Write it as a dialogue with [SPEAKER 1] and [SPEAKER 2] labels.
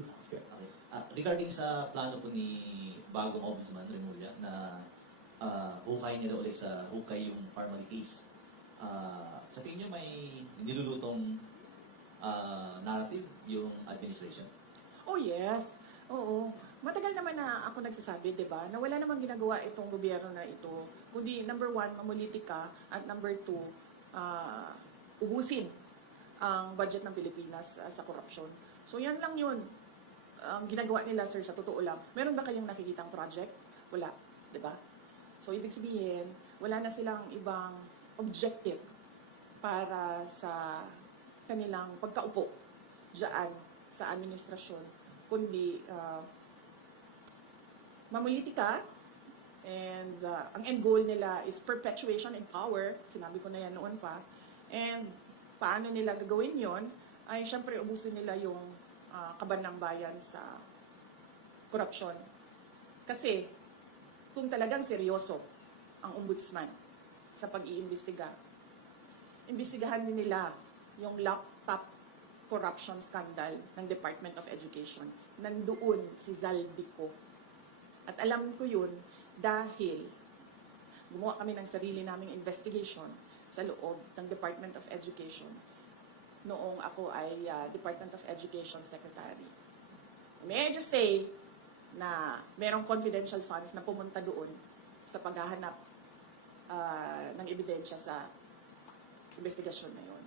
[SPEAKER 1] Okay. Ah, regarding sa plano po ni bagong Ombudsman Remulla na uh, hukay nila ulit sa hukay yung Parmali case, ah, sa tingin nyo may nilulutong ah, narrative yung administration?
[SPEAKER 2] Oh yes. Oo. Matagal naman na ako nagsasabi, di ba, na wala namang ginagawa itong gobyerno na ito. Kundi number one, mamulitika at number two, ah, ubusin ang budget ng Pilipinas ah, sa korupsyon. So yan lang yun. Ang ginagawa nila, sir, sa totoo lang. Meron ba kayong nakikitang project? Wala. Di ba? So ibig sabihin, wala na silang ibang objective para sa kanilang pagkaupo dyan sa administrasyon, kundi uh, mamulitika and uh, ang end goal nila is perpetuation in power, sinabi ko na yan noon pa, and paano nila gagawin yon ay syempre ubusin nila yung uh, kaban ng bayan sa korupsyon. Kasi kung talagang seryoso ang ombudsman sa pag-iimbestiga, imbestigahan din nila yung laptop corruption scandal ng Department of Education. Nandoon si Zaldico. At alam ko yun dahil gumawa kami ng sarili naming investigation sa loob ng Department of Education noong ako ay uh, Department of Education Secretary. May I just say na merong confidential funds na pumunta doon sa paghahanap ah, ng ebidensya sa investigasyon na yun.